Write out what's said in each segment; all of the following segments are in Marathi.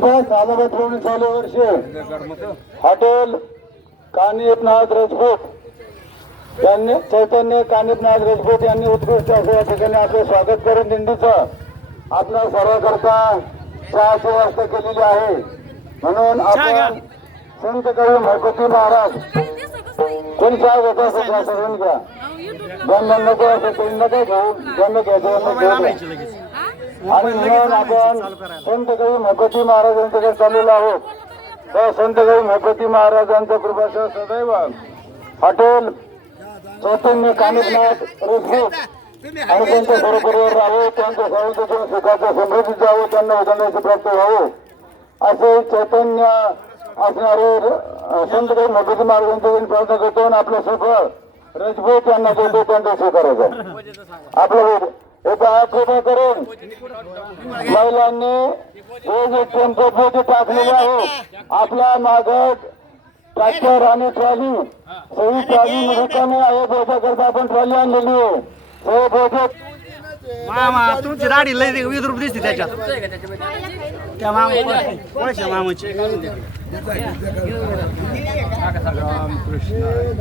चालू वर्षे हॉटेल कानिपनाथ राजपूत यांनी चैतन्य कानिपनाथ राजपूत यांनी उत्कृष्ट असे या ठिकाणी आपले स्वागत करून दिंडीचं आपल्या सर्वकरता चहाची व्यवस्था केलेली आहे. म्हणून आपण संत कवी भगवती महाराज कोण चहा घेतो असं घ्या सगळं घ्या बंधन नको असं कोण नका घेऊ बंद घ्यायचं घेऊ आणि म्हणून आपण संत कवी भगवती महाराज यांच्याकडे चाललेलो आहोत. तर संत कवी भगवती महाराजांच्या कृपासह सदैव हॉटेल चैतन्य कानिपनाथ राजपूत आणि त्यांच्या बरोबरीवर राहू त्यांच्या सर्वांच्या सुखाच्या समृद्धी जावं त्यांना उदंडाची प्राप्त व्हावं असे चैतन्य असणारे संत कवी भगवती महाराजांच्या प्रार्थना करतो आणि आपलं सफळ रजभूत यांना देतो त्यांना स्वीकारायचं आपलं एक कृपा करून महिलांनी हे जे टेम्पो बोटी टाकलेले आहे आपल्या मागं ट्रॅक्टर आणि ट्रॉली सही ट्रॉली रिकामी आहे बोटाकरता आपण ट्रॉली आणलेली आहे सही बोट मामा तुमची दाढी लय विद्रूप दिसते त्याच्यात त्या मामाची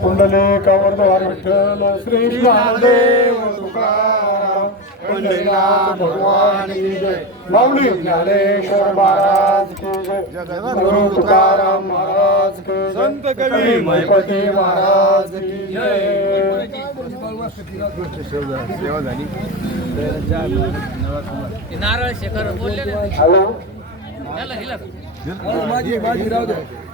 कुंडले कावर्धवार विठ्ठल श्री ज्ञानदेव तुकाराम पंढरीनाथ भगवान की जय माऊली ज्ञानेश्वर महाराज की जय गुरु तुकाराम महाराज की जय संत कवी महिपती महाराज की जय नारळ शेखर बोलले हॅलो ना माझी राहू दे